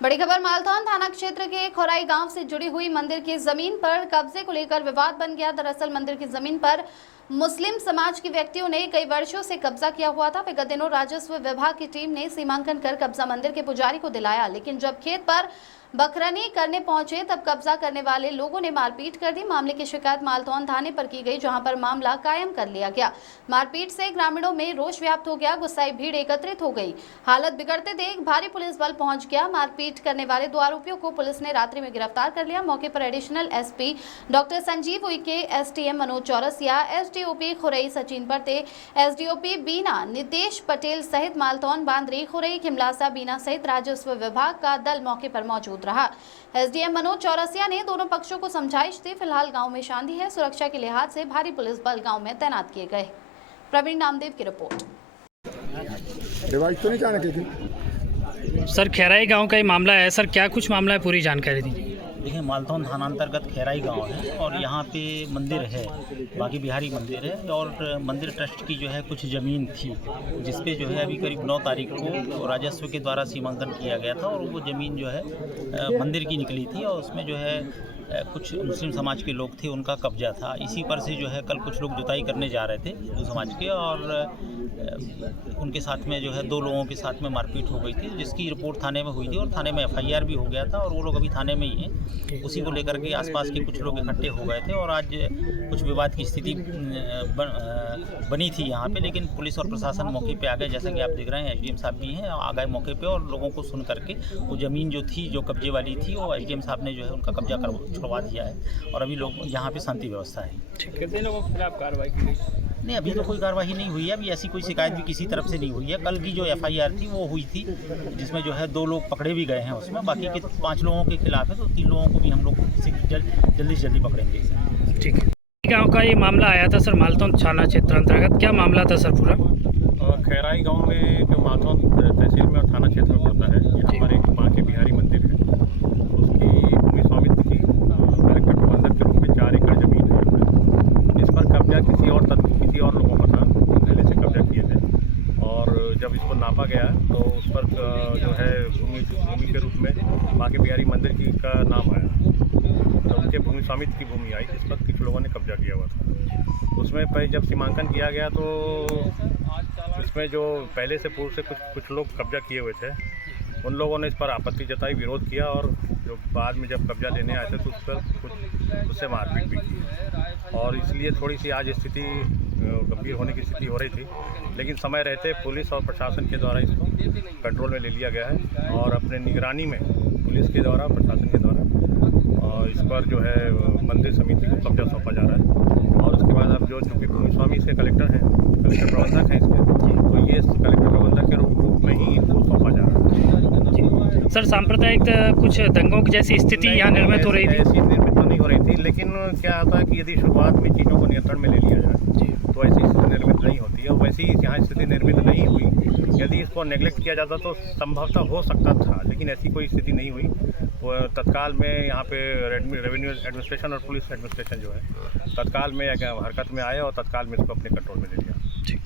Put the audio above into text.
बड़ी खबर मालथान थाना क्षेत्र के खोराई गांव से जुड़ी हुई मंदिर की जमीन पर कब्जे को लेकर विवाद बन गया। दरअसल मंदिर की जमीन पर मुस्लिम समाज के व्यक्तियों ने कई वर्षों से कब्जा किया हुआ था। विगत दिनों राजस्व विभाग की टीम ने सीमांकन कर कब्जा मंदिर के पुजारी को दिलाया, लेकिन जब खेत पर बखरनी करने पहुंचे तब कब्जा करने वाले लोगों ने मारपीट कर दी। मामले की शिकायत मालथान थाने पर की गई, जहां पर मामला कायम कर लिया गया। मारपीट से ग्रामीणों में रोष व्याप्त हो गया, गुस्साई भीड़ एकत्रित हो गई। हालत बिगड़ते देख भारी पुलिस बल पहुंच गया। मारपीट करने वाले दो आरोपियों को पुलिस ने रात्रि में गिरफ्तार कर लिया। मौके पर additional SP doctor Sanjeev Uikey, STM Manoj Chaurasia, SDOP Khurai Sachin परते, एसडीओपी बीना नितेश पटेल सहित मालथान, बांद्री, खुरई, खिमलासा, बीना सहित राजस्व विभाग का दल मौके पर मौजूद रहा। एसडीएम मनोज चौरसिया ने दोनों पक्षों को समझाइश दी। फिलहाल गांव में शांति है। सुरक्षा के लिहाज से भारी पुलिस बल गांव में तैनात किए गए। प्रवीण नामदेव की रिपोर्ट। तो नहीं जाने थी सर, खैराई गांव का ये मामला है सर, क्या कुछ मामला है, पूरी जानकारी दी। देखिए, मालथान थाना अंतर्गत खैराई गांव है और यहाँ पे मंदिर है, बाकी बिहारी मंदिर है। और मंदिर ट्रस्ट की जो है कुछ ज़मीन थी, जिस पे जो है अभी करीब 9 तारीख को राजस्व के द्वारा सीमांकन किया गया था और वो ज़मीन जो है मंदिर की निकली थी और उसमें जो है कुछ मुस्लिम समाज के लोग थे, उनका कब्जा था। इसी पर से जो है कल कुछ लोग जुताई करने जा रहे थे हिंदू समाज के, और उनके साथ में जो है 2 लोगों के साथ में मारपीट हो गई थी, जिसकी रिपोर्ट थाने में हुई थी और थाने में एफआईआर भी हो गया था और वो लोग अभी थाने में ही हैं। उसी को लेकर के आसपास के कुछ लोग इकट्ठे हो गए थे और आज कुछ विवाद की स्थिति बनी थी यहाँ पे, लेकिन पुलिस और प्रशासन मौके पे आ गए। जैसा कि आप देख रहे हैं, एसडीएम साहब भी हैं, आ गए मौके पे और लोगों को सुन करके वो ज़मीन जो थी, जो कब्जे वाली थी, वो एसडीएम साहब ने जो है उनका कब्जा छुड़वा दिया है और अभी लोग यहाँ पे शांति व्यवस्था है। कितने लोगों के खिलाफ कार्रवाई की गई? नहीं, अभी तो कोई कार्रवाई नहीं हुई है। अभी ऐसी कोई शिकायत भी किसी तरफ से नहीं हुई है। कल की जो एफआईआर थी वो हुई थी, जिसमें जो है 2 लोग पकड़े भी गए हैं उसमें। बाकी के 5 लोगों के खिलाफ है, तो 3 लोगों को भी हम लोग जल्दी से जल्दी पकड़ेंगे। ठीक है। गांव का ये मामला आया था सर, मालथान थाना क्षेत्र अंतर्गत, क्या मामला था सर पूरा? खैराई गांव में जो मालथान तहसील में और थाना क्षेत्र में पड़ता है, यहाँ पर एक माँ के बिहारी मंदिर है। उसकी भूमि स्वामित्व की कलेक्टर प्रबंधक के रूप में 4 एकड़ जमीन है। इस पर कब्जा किसी और लोगों का था, पहले से कब्जा किए थे। और जब इसको नापा गया तो उस पर जो है भूमि के रूप में माँ के बिहारी मंदिर की का नाम आया, तो उनके भूमि स्वामित्व की भूमि आई, जिस पर कुछ लोगों ने कब्जा किया हुआ था। उसमें पहले जब सीमांकन किया गया तो इसमें जो पहले से पूर्व से कुछ लोग कब्जा किए हुए थे, उन लोगों ने इस पर आपत्ति जताई, विरोध किया और जो बाद में जब कब्जा लेने आए थे तो उस पर उससे मारपीट भी की। और इसलिए थोड़ी सी आज स्थिति गंभीर होने की स्थिति हो रही थी, लेकिन समय रहते पुलिस और प्रशासन के द्वारा इसको कंट्रोल में ले लिया गया है और अपने निगरानी में पुलिस के द्वारा, प्रशासन के द्वारा और इस पर जो है मंदिर समिति को कब्जा सौंपा जा रहा है। और उसके बाद अब जो चूँकि भूमि स्वामी से कलेक्टर हैं, कलेक्टर प्रबंधक हैं इसके, तो ये कलेक्टर प्रबंधक के रूप में ही इनको सौंपा जा रहा है। सर, सांप्रदायिक कुछ दंगों की जैसी स्थिति यहाँ निर्मित हो रही थी? ऐसी निर्मित तो नहीं हो रही थी, लेकिन क्या होता है कि यदि शुरुआत में चीज़ों को नियंत्रण में ले लिया जाए तो ऐसी स्थिति निर्मित नहीं होती है। वैसे ही यहाँ स्थिति निर्मित नहीं हुई। यदि इसको नेग्लेक्ट किया जाता तो संभवतः हो सकता था, लेकिन ऐसी कोई स्थिति नहीं हुई। वो तत्काल में यहाँ पे रेवेन्यू एडमिनिस्ट्रेशन और पुलिस एडमिनिस्ट्रेशन जो है तत्काल में हरकत में आए और तत्काल में इसको अपने कंट्रोल में ले लिया। ठीक।